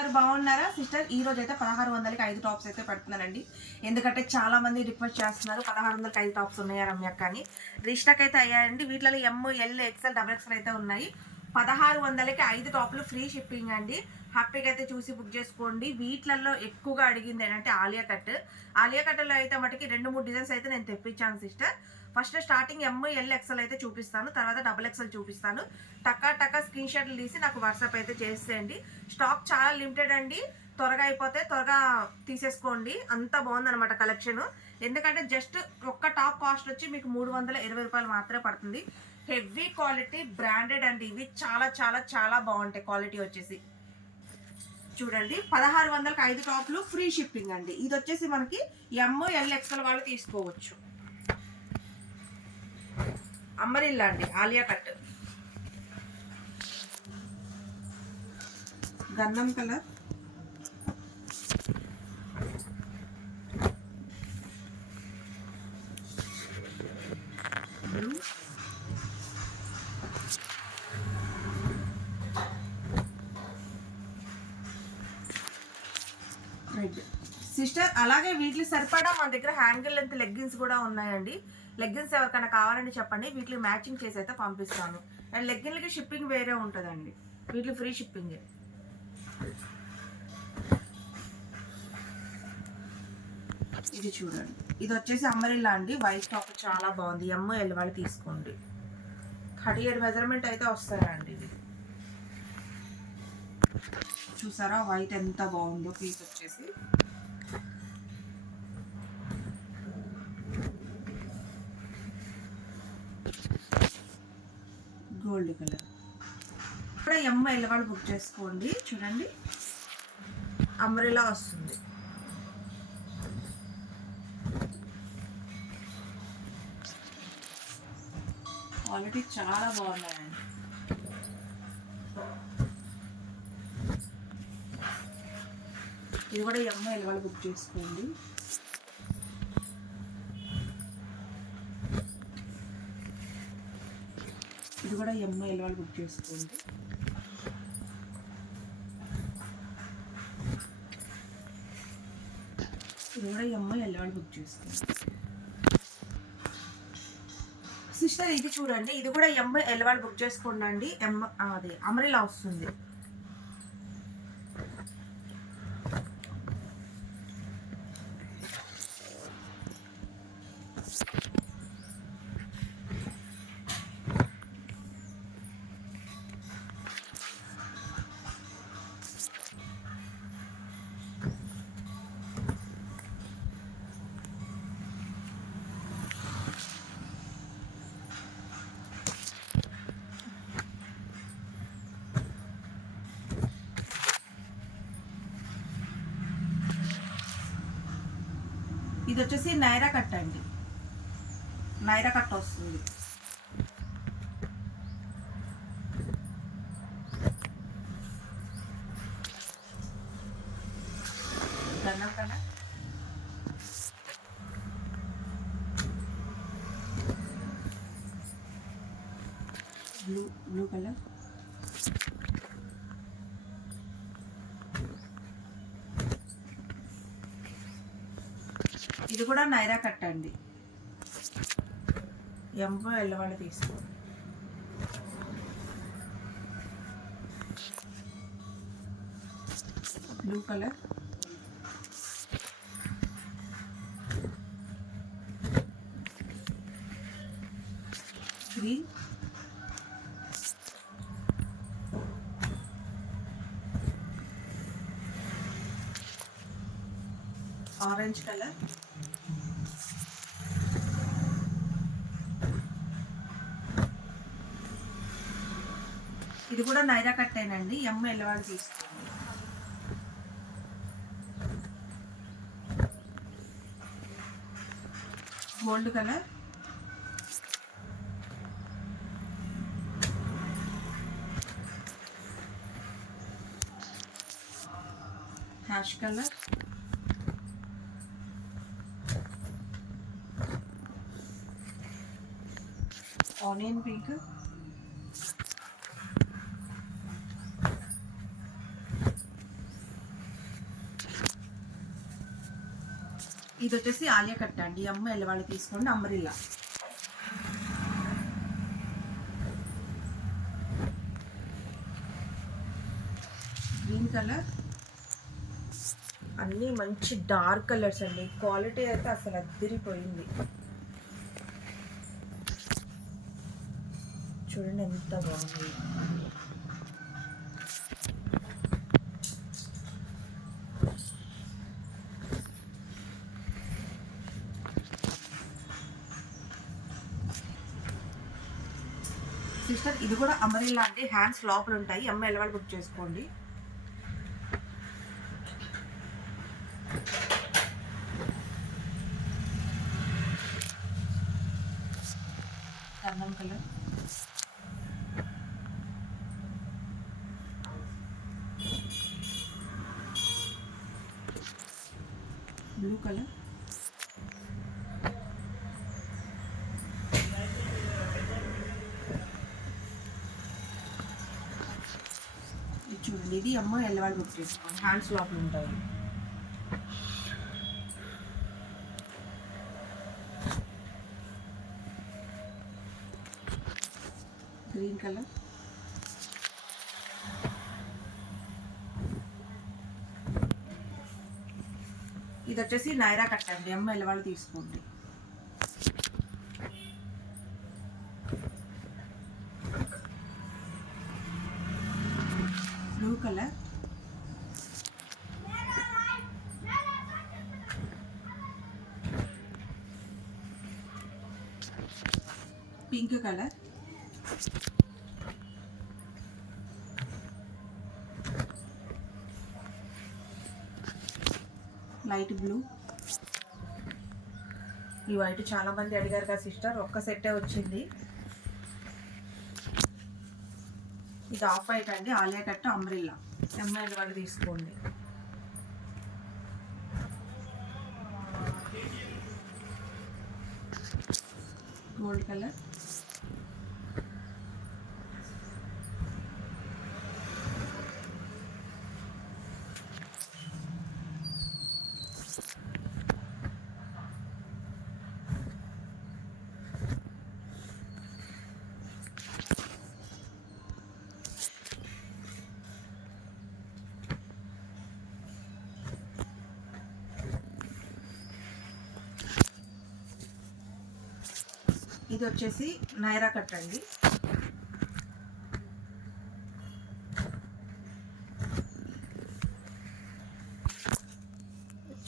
ఉన్నారు బాగున్నారా? సిస్టర్ ఈ రోజు అయితే పదహారు వందలకి ఐదు టాప్స్ అయితే పెడుతున్నానండి. ఎందుకంటే చాలా మంది రిక్వెస్ట్ చేస్తున్నారు పదహారు వందలకి ఐదు టాప్స్ ఉన్నాయా రమ్య కానీ. రీస్టాక్ అయితే అయ్యాయండి వీటిలో M L XL double XL అయితే ఉన్నాయి. పదహారు వందలకి ఐదు టాప్లు ఫ్రీ షిప్పింగ్ అండి. హ్యాపీగా అయితే చూసి బుక్ చేసుకోండి. వీటిలలో ఎక్కువగా అడిగింది ఏంటంటే ఆలియా కట్. ఆలియా కట్లో అయితే మటుకి రెండు మూడు డిజైన్స్ అయితే నేను తెప్పించాను sister. First starting M L XL అయితే చూపిస్తాను తర్వాత డబుల్ ఎక్సెల్ చూపిస్తాను. టక్కా టక్కా స్క్రీన్ షాట్లు తీసి నాకు వాట్సాప్ అయితే చేసేయండి. స్టాక్ చాలా లిమిటెడ్ అండి. త్వరగా అయిపోతే త్వరగా తీసేసుకోండి. అంత బాగుందన్నమాట కలెక్షన్ ఎందుకంటే జస్ట్ ఒక్క టాప్ కాస్ట్ వచ్చి మీకు మూడు వందల ఇరవై రూపాయలు మాత్రమే పడుతుంది. హెవీ క్వాలిటీ బ్రాండెడ్ అండి. ఇవి చాలా చాలా చాలా బాగుంటాయి క్వాలిటీ వచ్చేసి. చూడండి. పదహారు వందలకి ఐదు టాప్లు ఫ్రీ షిప్పింగ్ అండి. ఇది వచ్చేసి మనకి ఎమ్ ఎల్ ఎక్స్ఎల్ వాళ్ళు తీసుకోవచ్చు. అమ్మరిల్లా అండి ఆలియా కట్. గంధం కలర్. సిస్టర్ అలాగే వీటికి సరిపడా మన దగ్గర హ్యాంగిల్ లెంత్ లెగ్గిన్స్ కూడా ఉన్నాయండి. లెగ్గిన్స్ ఎవరికైనా కావాలని చెప్పండి. వీటికి మ్యాచింగ్ చేసి అయితే పంపిస్తాను. అండ్ లెగ్గిన్లకి షిప్పింగ్ వేరే ఉంటుందండి. వీటికి ఫ్రీ షిప్పింగ్. ఇది చూడండి. ఇది వచ్చేసి అమ్మరిల్లా అండి. వైట్ టాప్ చాలా బాగుంది. ఎమ్మ ఎల్వాళ్ళు తీసుకోండి. థర్టీ ఎయిట్ మెజర్మెంట్ అయితే వస్తారండి ఇది. చూసారా? వైట్ ఎంత బాగుందో పీస్ వచ్చేసి. Gold colour. ఇప్పుడు ఎమ్మ ఎల్లవాళ్ళు బుక్ చేసుకోండి. చూడండి. అంబ్రెలా వస్తుంది. క్వాలిటీ చాలా బాగున్నాయండి. ఇది కూడా ఎమ్మ ఎలవాళ్ళు బుక్ చేసుకోండి. కూడా ఎమ్మ వాళ్ళు బుక్ చేసుకోండి. ఇది కూడా ఎమ్మ వాళ్ళు బుక్ చేసుకోండి. సిస్టర్ ఇది చూడండి. ఇది కూడా ఎంఐ ఎల్వాళ్ళు బుక్ చేసుకోండి అండి. ఎమ్మ అదే అమరిలా వస్తుంది. ఇది వచ్చేసి నైరా కట్ అండి. నైరా కట్ వస్తుంది. గన్నం కలర్ బ్లూ బ్లూ కలర్? ఇది కూడా నైరా కట్ అండి. ఎంపో ఎల్లవాళ్ళు తీసుకో. Blue colour. Green. Orange colour ఇది కూడా నైరా కట్టేనండి. ఎమ్మ ఎల్లవాడు తీసుకోండి gold colour ash colour onion pink ఇది వచ్చేసి ఆలియా కట్ అండి. అమ్మ వాళ్ళు తీసుకోండి అమ్మరిల్లా గ్రీన్ కలర్ అన్నీ మంచి డార్క్ కలర్స్ అండి. క్వాలిటీ అయితే అసలు అద్దరిపోయింది. చూడండి ఎంత బాగుంది. సిస్టర్ ఇది కూడా అమరిల్లా అంటే హ్యాండ్స్ లోపల ఉంటాయి అమ్మ ఎలవాడు బుక్ చేసుకోండి గంధం కలర్ బ్లూ కలర్ ఇది అమ్మ ఎల్లవాళ్ళు బుక్ చేసుకోండి హ్యాండ్స్ లోపల ఉంటాయి గ్రీన్ కలర్ ఇది వచ్చేసి నైరా కట్టండి. అమ్మ ఎల్లవాళ్ళు తీసుకోండి blue colour pink colour light blue. ఈ వైట్ చాలా మంది అడిగారు కదా సిస్టర్ ఒక్క సెట్టే వచ్చింది. ఇది ఆఫ్ వైట్ అండి ఆలియా కట్ట అంబ్రిల్లా ఎంఐఎల్ వాళ్ళు తీసుకోండి. గోల్డ్ కలర్ ఇది వచ్చేసి నైరా కట్ అండి.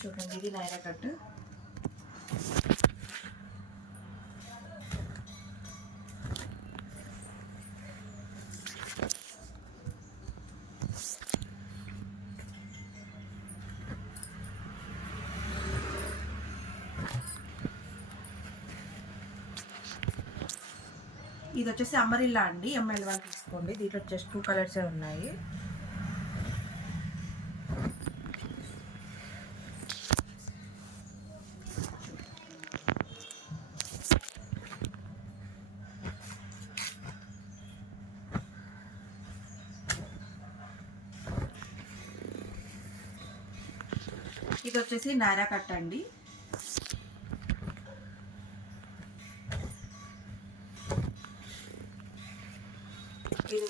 చూడండి ఇది నైరా కట్. ఇది వచ్చేసి అమరిల్లా అండి. ఎంఎల్ వాళ్ళు తీసుకోండి. దీంట్లో జస్ట్ టూ కలర్స్ ఉన్నాయి. ఇది వచ్చేసి నారా కట్ అండి.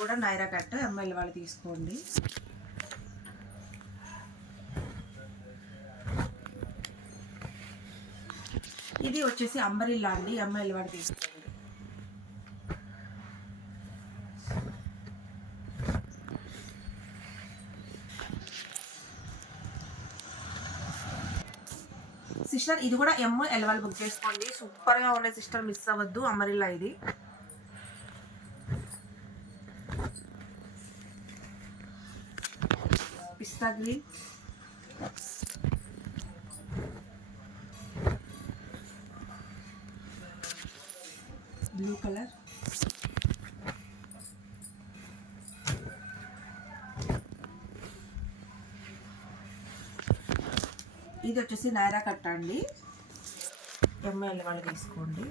కూడా నైరా కట్ ఎంఎల్ వాళ్ళు తీసుకోండి. ఇది వచ్చేసి అంబరిల్లా అండి ఎంఎల్ వాళ్ళు తీసుకోండి. సిస్టర్ ఇది కూడా ఎంఎల్ వాళ్ళు బుక్ చేసుకోండి. సూపర్గా ఉన్నాయి సిస్టర్ మిస్ అవ్వద్దు అమరిల్లా ఇది. పిస్తా బ్లూ కలర్ ఇది వచ్చేసి నైరా కట్ట అండి. ఎంఎల్ వాళ్ళు తీసుకోండి.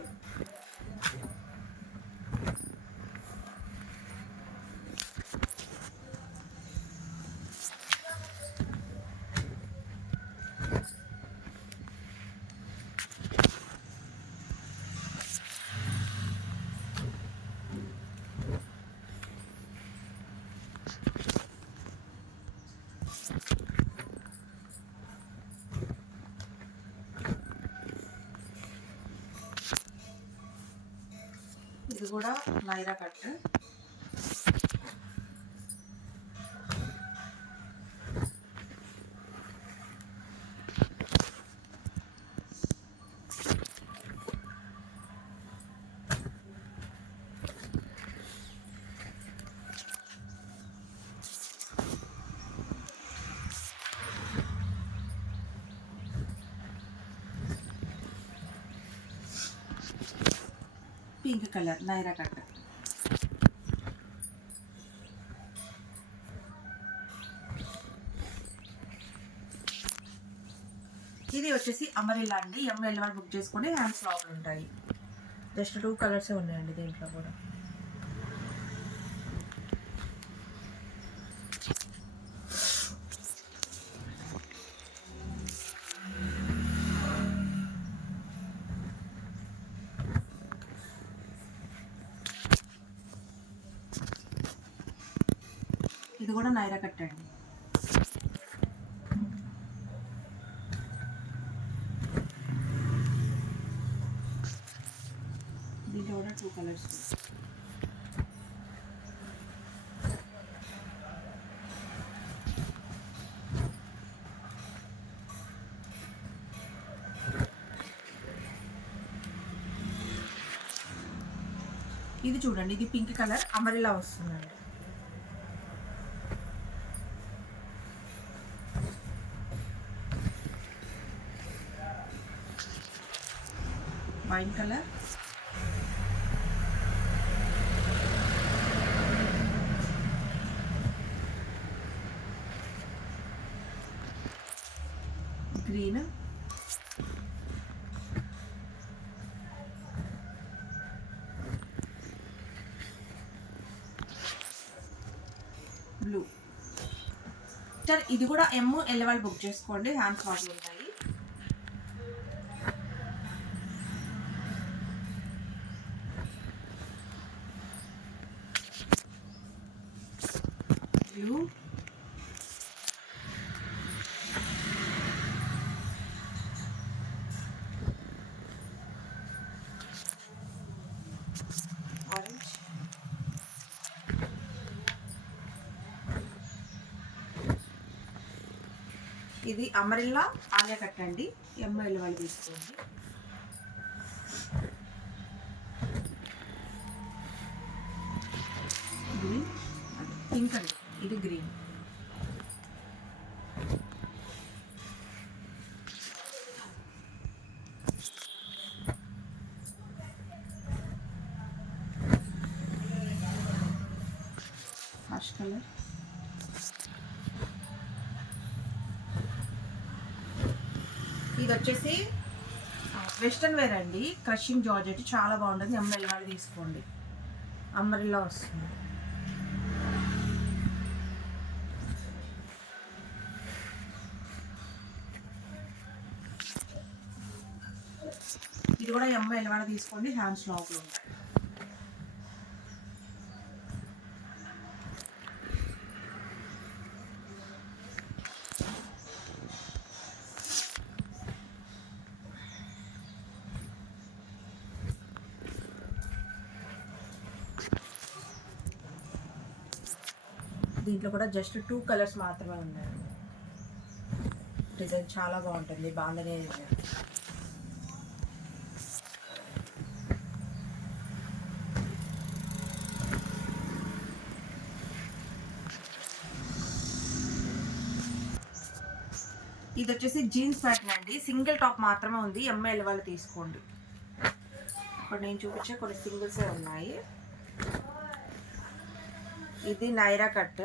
ఇది కూడా Naira cut pink colour Naira cut ఇది వచ్చేసి అమరిలా అండి. ఎంఎల్ వాళ్ళు బుక్ చేసుకుని హ్యాండ్స్ లోపల ఉంటాయి. జస్ట్ టూ కలర్సే ఉన్నాయండి దీంట్లో కూడా. కట్టండి దీంట్లో కూడా టూ కలర్స్ ఇది చూడండి ఇది పింక్ కలర్ అమరిలా వస్తుందండి. Wine colour. Green. Blue. Sir ఇది కూడా ఎమ్ ఎల్ వాళ్ళు బుక్ చేసుకోండి. హ్యాండ్స్ వాటిలో ఉంటాయి బ్లూ ఆరెంజ్ ఇది అమరిల్లా ఆలియా కట్టండి ఎంఐలు వాళ్ళు తీసుకోండి గ్రీన్ పింక్ అండి ఇది గ్రీన్ హాష్ కలర్ ఇది వచ్చేసి వెస్ట్రన్ వేర్ అండి. క్రషింగ్ జార్జెట్ చాలా బాగుంటుంది. అమ్మరిల్లా వాళ్ళు తీసుకోండి. అమ్మరిల్లా వస్తుంది. ఇది కూడా ఎంఐ ఎలవాడ తీసుకోండి. హ్యాండ్స్ లోపల ఉంటాయి. దీంట్లో కూడా జస్ట్ టూ కలర్స్ మాత్రమే ఉన్నాయి డిజైన్ చాలా బాగుంటుంది బాగుందనే డిజైన్ ఇది వచ్చేసి జీన్స్ ప్యాటర్న్ అండి. సింగిల్ టాప్ మాత్రమే ఉంది. ఎంఐఎల్ వాళ్ళు తీసుకోండి. ఇప్పుడు నేను చూపించే కొన్ని సింగిల్సే ఉన్నాయి. ఇది నైరా కట్.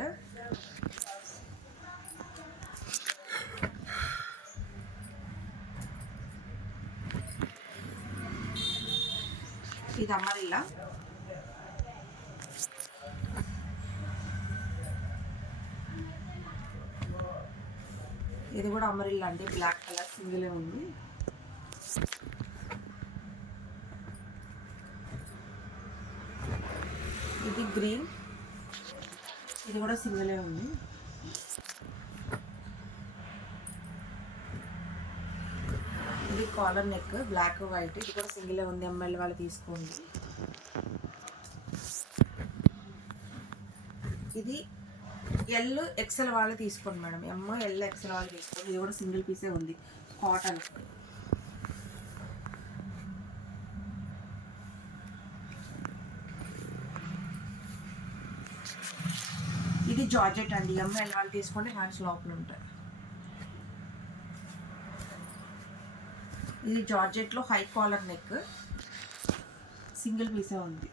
ఇది అమ్మరిల్లా? ఇది కూడా అమరిల్లా అండి బ్లాక్ కలర్ సింగిల్ ఉంది. ఇది గ్రీన్ ఇది కూడా సింగిలే ఉంది. కాలర్ నెక్ బ్లాక్ వైట్ ఇది కూడా సింగిల్ ఉంది. ఎంఎల్ వాళ్ళు తీసుకోండి. ఇది ఎల్ ఎక్సెల్ వాళ్ళు తీసుకోండి మేడం. ఎమ్ ఎల్ ఎక్సెల్ వాళ్ళు తీసుకోండి. ఇది కూడా సింగిల్ పీసే ఉంది. కాటన్ ఇది జార్జెట్ అండి. ఎంఎల్ వాళ్ళు తీసుకోండి. హ్యాండ్స్ లోపల ఉంటాయి. ఇది జార్జెట్లో హై కాలర్ నెక్. సింగిల్ పీసే ఉంది.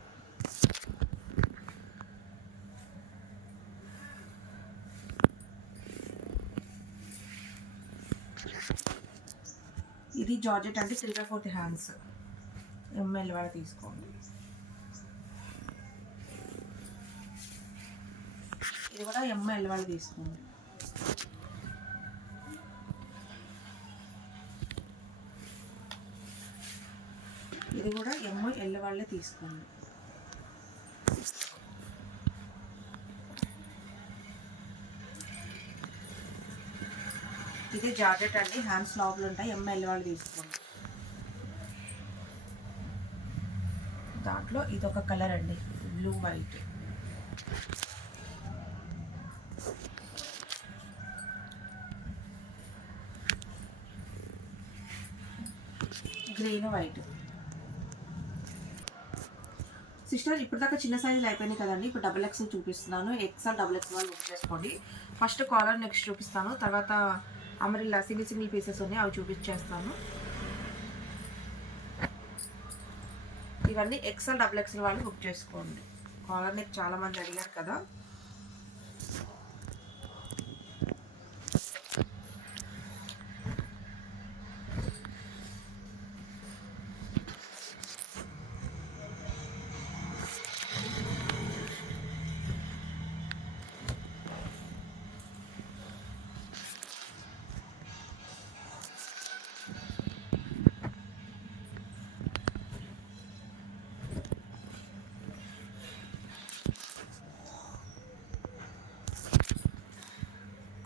ఇది జార్జెట్ అంటే three by fourth hands. ML వాడ తీసుకోండి. ఇది కూడా ఎంఎల్ వాళ్ళు తీసుకోండి. తీసుకోండి. ఇది జాకెట్ అండి హ్యాండ్స్ లోపల ఉంటాయి ఎంఎల్ వాళ్ళు తీసుకోండి. దాంట్లో ఇది ఒక కలర్ అండి blue white. Green white. Sister ఇప్పటిదాకా చిన్న సైజులు అయిపోయినాయి కదండి. ఇప్పుడు డబుల్ ఎక్స్ఎల్ చూపిస్తున్నాను. ఎక్స్ఎల్ డబుల్ ఎక్స్ వాళ్ళు బుక్ చేసుకోండి. ఫస్ట్ కాలర్ నెక్స్ట్ చూపిస్తాను. తర్వాత అమరిల్లా సింగిల్ సింగిల్ పీసెస్ ఉన్నాయి. అవి చూపించేస్తాను. ఇవన్నీ ఎక్స్ఎల్ డబుల్ ఎక్స్ఎల్ వాళ్ళు బుక్ చేసుకోండి. కాలర్ నెక్ చాలా మంది అడిగారు కదా.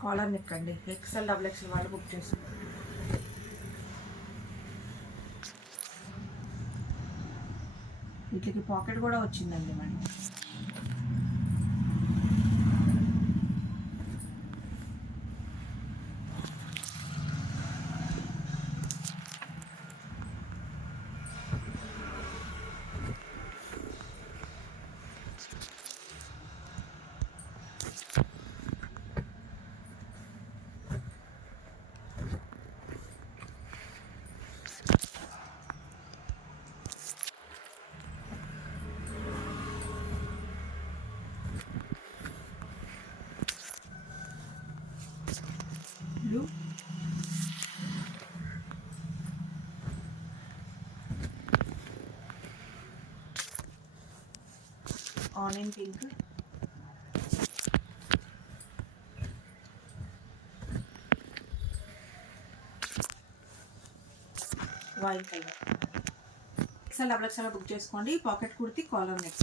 కాలర్ నెక్ అండి ఎక్స్ఎల్ డబుల్ ఎక్స్ఎల్ వాళ్ళు బుక్ చేసి వీటికి పాకెట్ కూడా వచ్చిందండి madam blue onion pink. White colour XL double XL book చేసుకోండి. పాకెట్ కుర్తి కాలర్ నెక్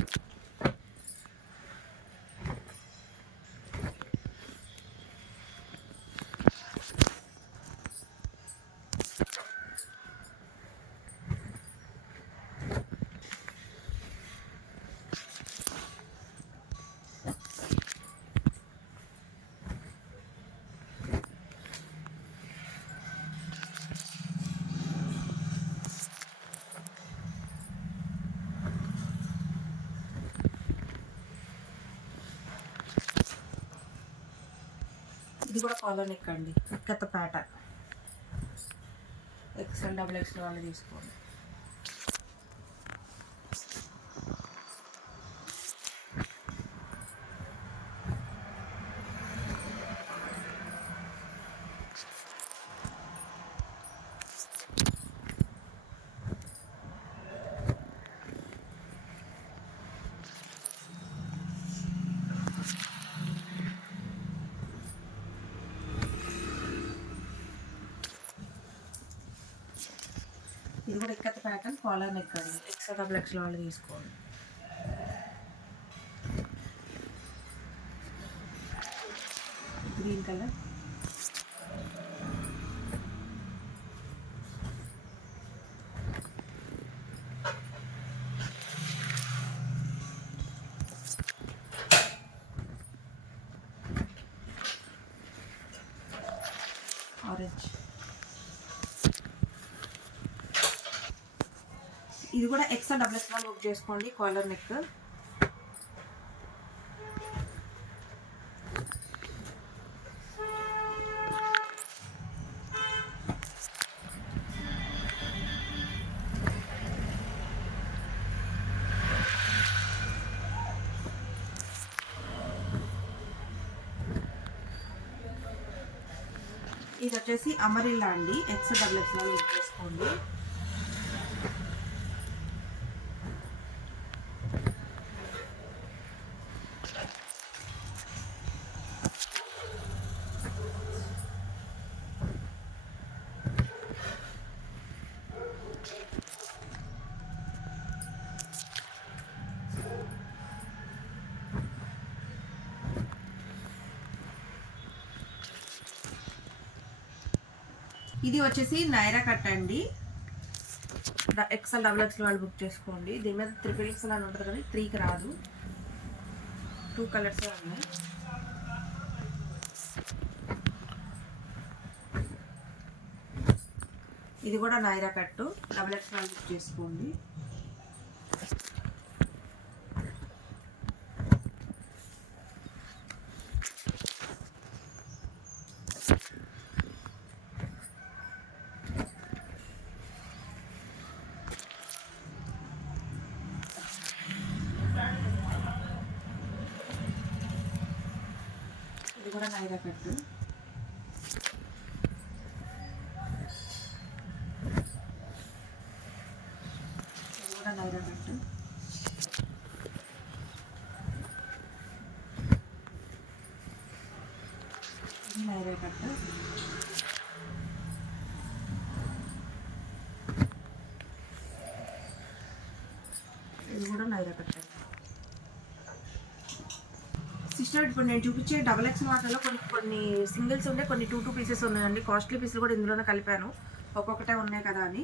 ఇది కూడా కాలర్ నెక్ అండి. Ikat pattern XL double XL వాళ్ళు తీసుకోండి ఇది కూడా ఇక్కత ప్యాటర్న్ కాలర్ నెక్ అండి వాళ్ళు తీసుకోండి గ్రీన్ కలర్ ఆరెంజ్ ఇది కూడా ఎక్స్ట్రా డబుల్ ఎక్స్ బుక్ చేసుకోండి కాలర్ నెక్ ఇది వచ్చేసి అమరిల్లా అండి. ఎక్స్ డబుల్ ఎక్స్ బుక్ చేసుకోండి. ఇది వచ్చేసి నైరా కట్ అండి. ఎక్సెల్ డబుల్ ఎక్స్ఎల్ వాళ్ళు బుక్ చేసుకోండి. దీని మీద త్రిపుల్ ఎక్స్ఎల్ అని ఉంటుంది కానీ త్రీకి రాదు. టూ కలర్స్ ఉన్నాయి. ఇది కూడా నైరా కట్టు. డబుల్ ఎక్స్ వాళ్ళు బుక్ చేసుకోండి. కూడా నైరా కట్టు ఇది కూడా నైరా కట్టు ఇది నైరా కట్టు ఇది కూడా నైరా కట్టు సిస్టర్ ఇప్పుడు నేను చూపించే డబల్ ఎక్స్ వాటిలో కొన్ని కొన్ని సింగిల్స్ ఉండే కొన్ని టూ టూ పీసెస్ ఉన్నాయండి. కాస్ట్లీ పీసులు కూడా ఇందులోనే కలిపాను. ఒక్కొక్కటే ఉన్నాయి కదా అని.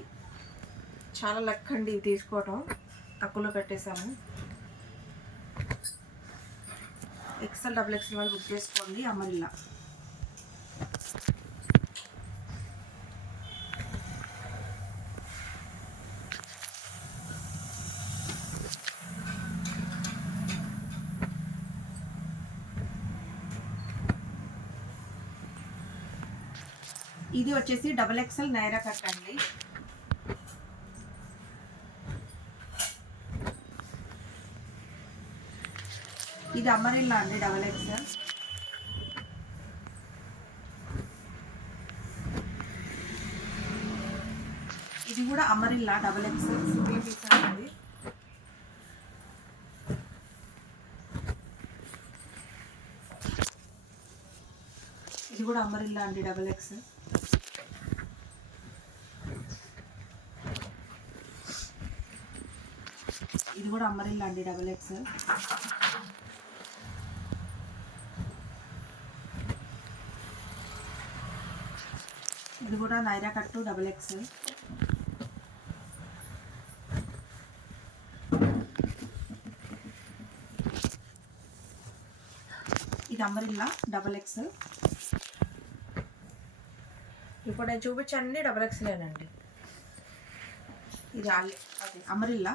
చాలా లక్ అండి ఇవి తీసుకోవటం. తక్కువలో పెట్టేశాము. ఎక్సెల్ డబుల్ ఎక్సెల్ వాళ్ళు బుక్ చేసుకోండి అమరిల్లా. ఇది వచ్చేసి డబల్ ఎక్సెల్ నైరా కట్ అండి. ఇది అమ్మరిల్లా అండి డబల్ ఎక్సెల్ ఇది కూడా అమరిల్లా డబల్ ఎక్సెల్ సింగిల్ పీస్ అండి ఇది. కూడా అమరిల్లా అండి డబల్ ఎక్సెల్ ఇది కూడా అమ్మరిల్లా అండి డబల్ ఎక్స్ ఇది కూడా నైరా కట్టు డబల్ ఎక్స్ ఇది అమ్మరిల్లా డబల్ ఎక్స్ ఇప్పుడు నేను చూపించే అన్ని డబల్ ఎక్స్లేనండి ఇది అమరిల్లా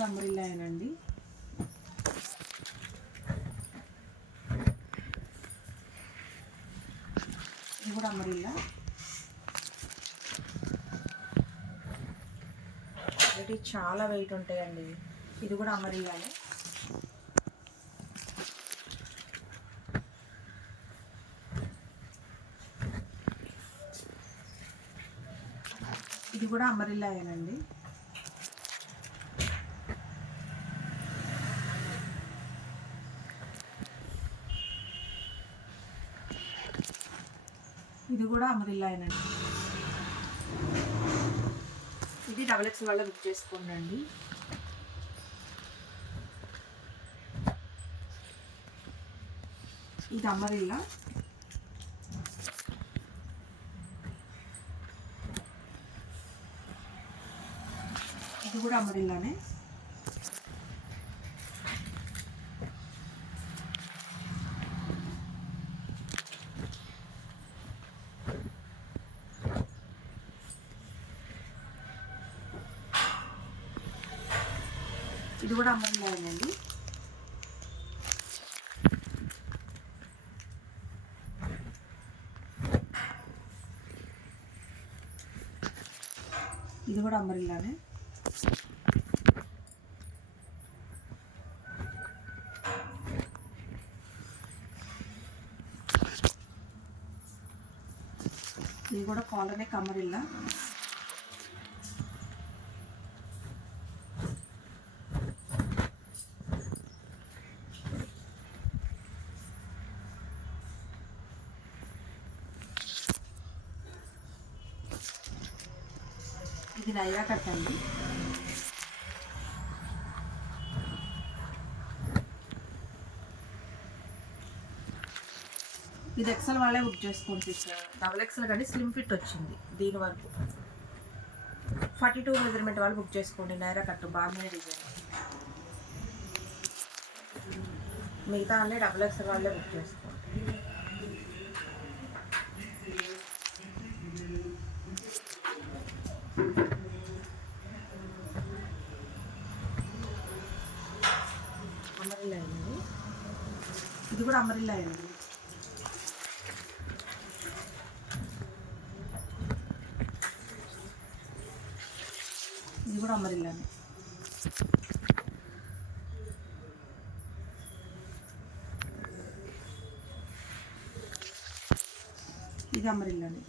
కలర్ ఇది అండి ఇది కూడా అంబ్రిల్లా ఒకటి చాలా వెయిట్ ఉంటాయండి. ఇది కూడా అమరిల్లానే ఇది కూడా అమరిల్లాయేనండి ఇది కూడా అమరిల్లాయేనండి ఇది డబల్ ఎక్స్ వల్ల బుక్ చేసుకోండి ఇది అమరిల్లా. ఇది కూడా అమరిల్లానే. ఇది కూడా అమ్మలేదండి ఇది కూడా అంబరిల్లానే ఇది కూడా కాలనే కమ్మరిల్లా ఇది నైరా కట్టండి ఇది ఎక్సెల్ వాళ్ళే బుక్ చేసుకోండి సిస్టర్ డబుల్ ఎక్సెల్ కానీ స్లిమ్ ఫిట్ వచ్చింది దీని వరకు. ఫార్టీ టూ మెజర్మెంట్ వాళ్ళు బుక్ చేసుకోండి. నైరా కట్టు బాగానే డిజైన్ మిగతా అన్నీ డబుల్ ఎక్సెల్ వాళ్ళే బుక్ చేసుకోండి అమరిల్లా అండి ఇది కూడా అమరిల్లా అండి ఇది కూడా అమరిల్లానే ఇది అమరిల్లానే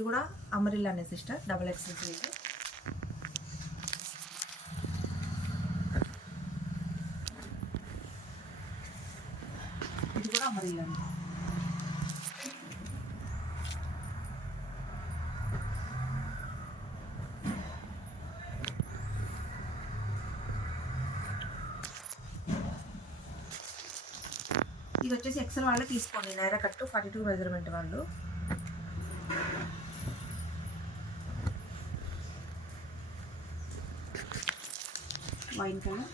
ఇది కూడా అమరిల్లానే అనే సిస్టర్ డబల్ ఎక్స్ఎల్ సైజ్ ఇది. కూడా అమరిల్లానే ఇది వచ్చేసి ఎక్సెల్ వాళ్ళే తీసుకోండి. Naira cut forty two measurement వాళ్ళు. వైన్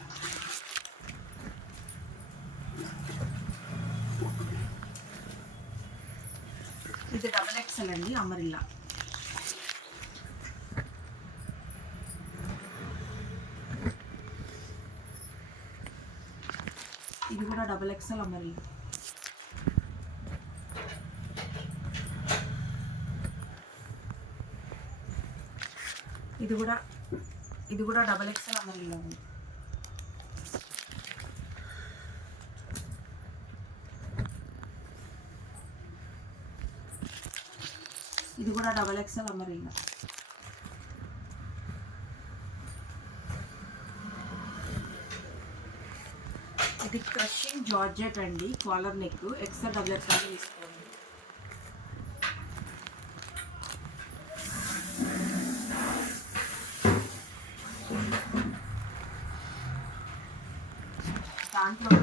ఇది డబల్ ఎక్సెల్ అండి అమరిల్లా. ఇది కూడా డబల్ ఎక్సెల్ అమరిల్లా. ఇది కూడా ఇది కూడా డబల్ ఎక్సెల్ అమరిల్లా ఉంది ఇది కూడా డబల్ ఎక్సెల్ అమరిల్లా ఇది క్రషింగ్ జార్జెట్ అండి. Collar neck XL double XL తీసుకోండి. దాంట్లో